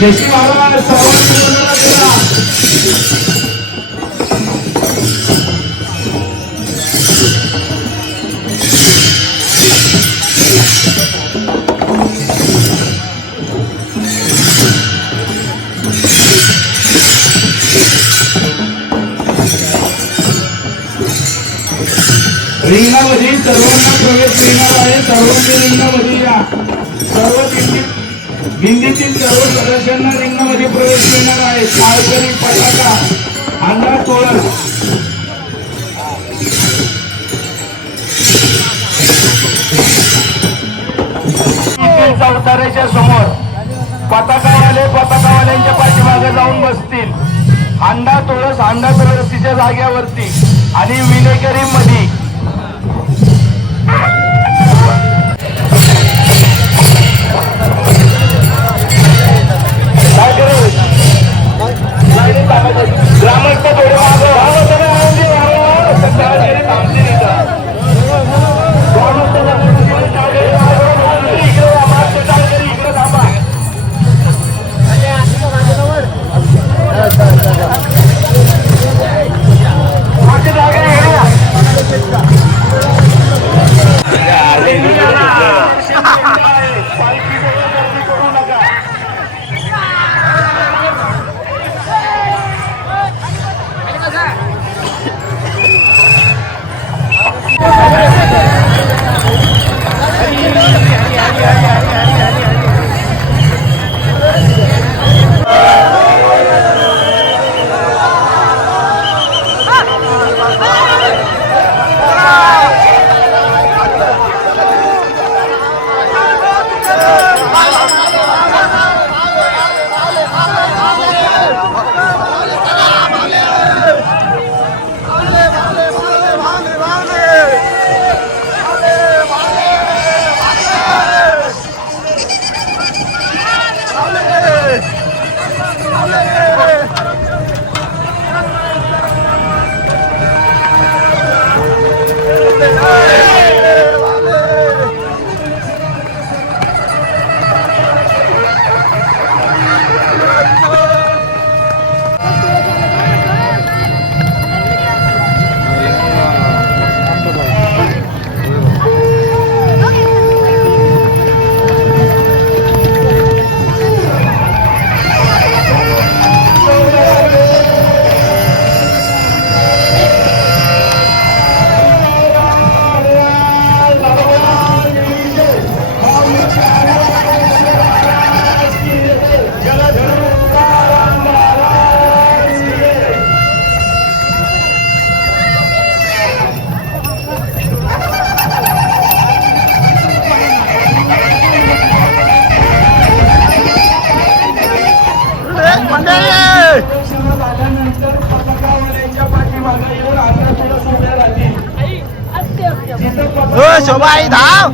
देशी महाराज रिंगणामध्ये सर्वांना प्रवेश मिळणार आहे. सर्वांनी रिंगणामध्ये या. सर्व दिंडीतील सर्व सदस्यांना रिंगणामध्ये प्रवेश मिळणार आहे. काळकरी पताका अंदाज तोरण चौताऱ्याच्या समोर पताकावाल्यांच्या पाठीमागे जाऊन बसतील. हांडा तुळशीच्या जाग्यावरती आणि विलेकरी मध्ये ग्रामस्थ थोडे शोभाई धाव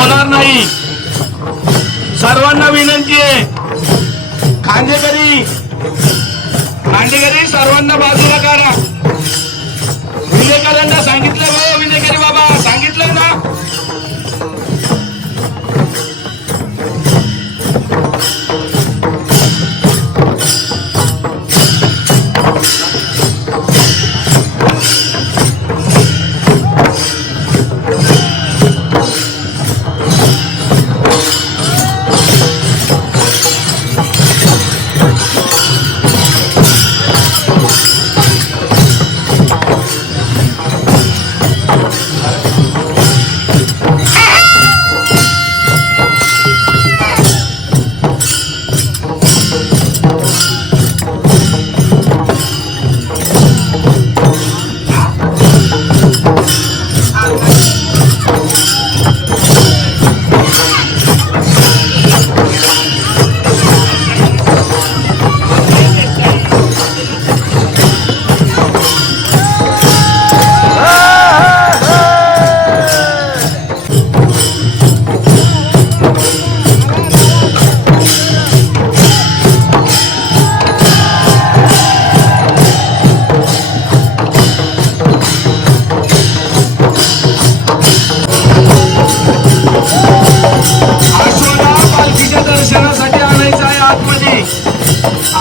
होणार नाही. सर्वांना विनंती आहे, खांदेकरी सर्वांना बाजूला काढा. विलेकरांना सांगितलं हो, विलेकरी बाबा सांगितलं ना.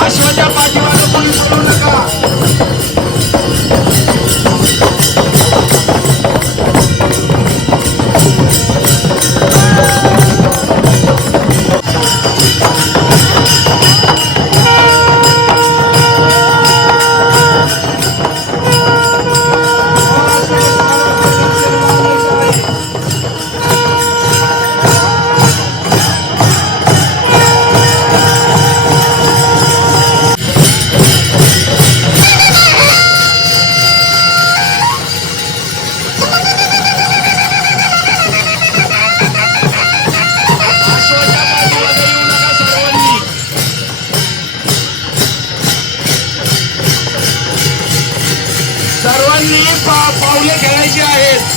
आश्वाच्या पाठीमागे कोणी सोडू नका. सर्वांनी पावले खेळायची आहेत.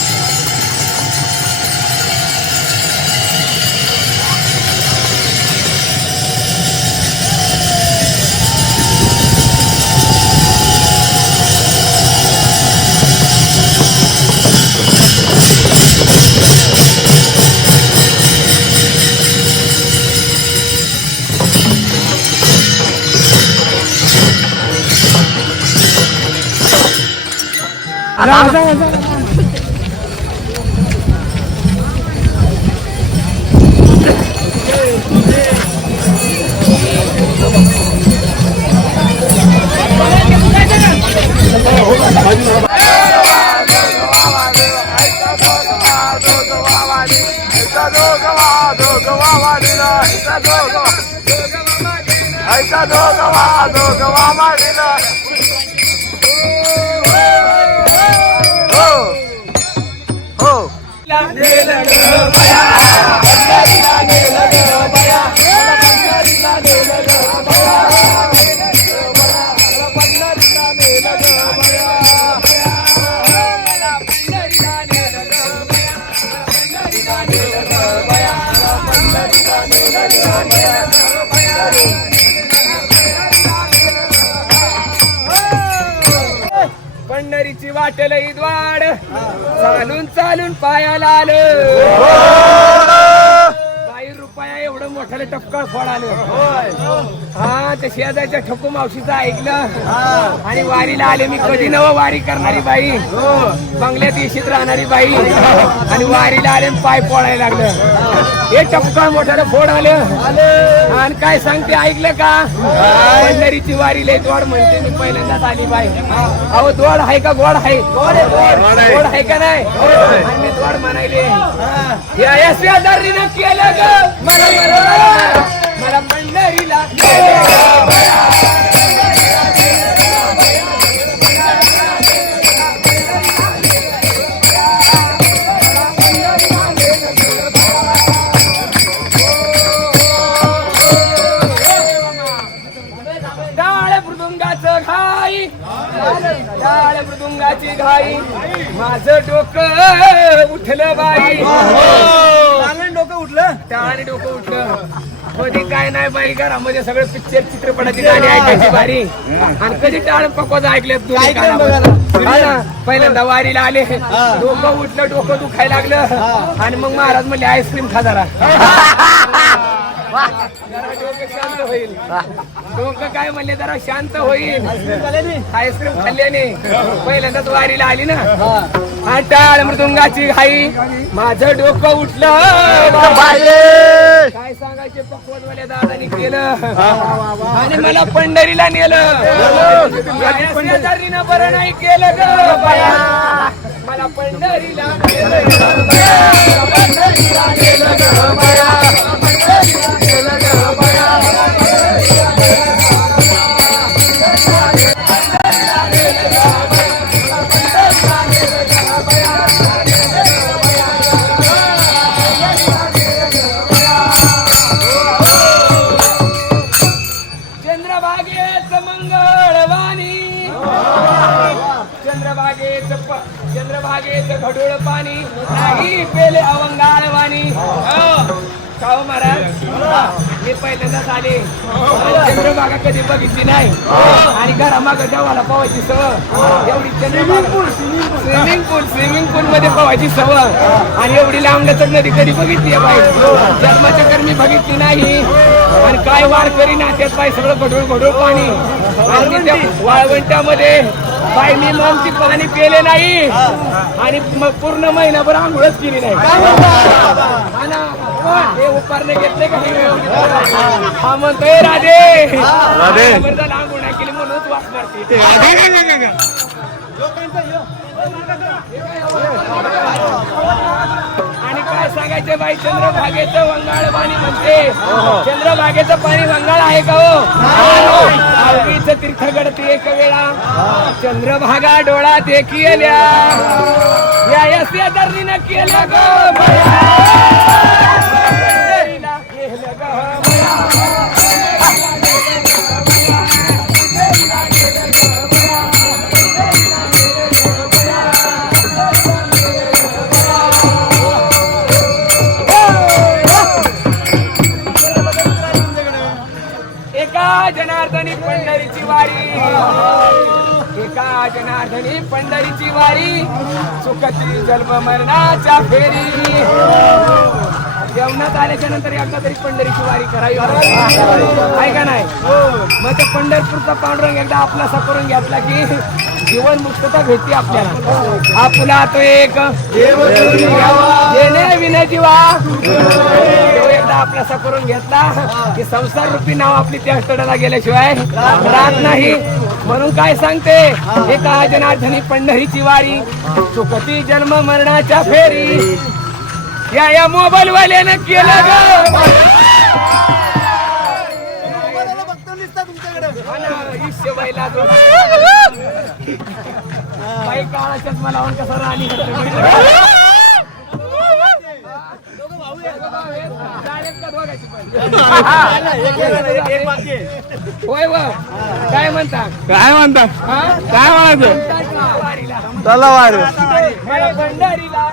पंढरीची वाटेल द्वाड चालून चालून पायाला आलं. रुपया एवढं मोठ्याला टपका फोड आलं. हा ते शेजारच्या ठकू मावशीचं ऐकलं आणि वारीला आले. मी कधी नव वारी करणारी बाई, बंगल्यात येशीत राहणारी बाई आणि वारीला आले पाय पोळायला लागलं. हे टपका मोठ्याला फोड आलं आणि काय सांगते ऐकलं का? पंढरीची वारी लय द्वाड म्हणते. मी पहिल्यांदाच आली बाई. अहो द्वाड आहे का गोड आहे? गोड आहे का नाही? आणि मी द्वाड म्हणायले केलं ग मला पंढरीला टाळ मृदुंगाची घाई माझं डोकं उठलं बाई. टाळाने डोकं उठलं. कधी काय नाही बाई, घरामध्ये सगळे पिक्चर चित्रपटाची गाणी ऐकायची भारी. आणि कधी टाळ पकवाज ऐकले पहिल्यांदा वारीला आले, डोकं उठलं, डोकं दुखायला लागलं. आणि मग महाराज म्हणले आईस्क्रीम खा जरा. जरा डोकं शांत होईल. डोकं काय म्हणले जरा शांत होईल. आईस्क्रीम खाल्ल्याने पहिल्यांदाच वारीला आली ना. हा टाळ मृदुंगाची घाई, माझं डोकं उठलं. काय सांगायचे पक्वदवाल्या दादानी केलं. आणि मला पंढरीला नेलं. शेजारीनं बरं नाही केलं ग बाया, मला पंढरीला नेलं ग बाया. चंद्रभागेचं घडोळ पाणी नाही पेले अवंगाळवाणी. काव महाराज, मी पहिल्यांदाच आले. चंद्रभागा कधी बघितली नाही. आणि घरामागं देवाला पवायची सवय. एवढी चंद्रभागा स्विमिंग पूल मध्ये पवायची सवय. आणि एवढी लांबल्याच नदी कधी बघितली आहे बाई. जन्माच्या कर मी बघितली नाही. आणि काय वारकरी नात्यात बाई सगळं घडोळ पाणी. आणि त्या वाळवंटामध्ये बाई मी ममची पाणी पेले नाही. आणि मग पूर्ण महिनाभर आंघोळच केली नाही. हे उपारने घेतले का? हा म्हणतोय राधे आंघोळ नाही केली म्हणूनच वाट मारते. आणि काय सांगायचं बाई, चंद्रभागेचं वंगाळ पाणी म्हणते. चंद्रभागेचं पाणी वंगाळ आहे का हो? आवडीचं तीर्थ घडते एक वेळा. चंद्रभागा डोळा ते केल्या या शेजारीनं केलं ग. जनार्दनी पंढरीची वारी, एका जनार्दनी पंढरीची वारी, सुखती जन्म मरणाच्या फेरी. जेवणात आल्याच्या नंतर एकदा तरी पंढरीची वारी करावी आहे का नाही? मग ते पंढरपूरचा पांडुरंग एकदा आपलासा करून घेतला की जीवन मुक्तता भेटते आपल्याला. आपला तो एक येणे विने जीवा एकदा आपलासा करून घेतला की संसार रूपी नाव आपली त्या तडाला गेल्याशिवाय राहत नाही. म्हणून काय सांगते, एका जनार्दनी पंढरीची वारी, सुखती जन्म मरणाच्या फेरी. या मोबाईल वाल्यानं केलं ग. बाई काळा चष्मा लावून कसा राणी होय व काय म्हणता काय म्हणायचं चला वारी पंढरीला.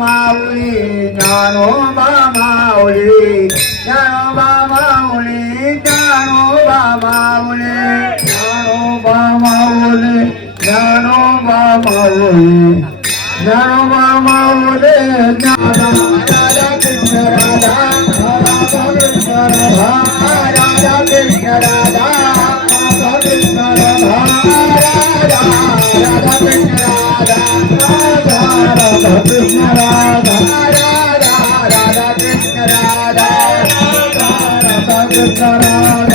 माऊली ज्ञानोबा माऊली ज्ञानोबा माऊली ज्ञानोबा माऊली ज्ञानोबा माऊली ज्ञानोबा माऊली ज्ञानोबा माऊली राधा कृष्ण राधा राधा कृष्ण राधा राधा कृष्ण राधा राधा कृष्ण राधा राधा राधा कृष्ण राधा राधा राधा कृष्ण राधा राधा राधा कृष्ण राधा राधा राधा कृष्ण राधा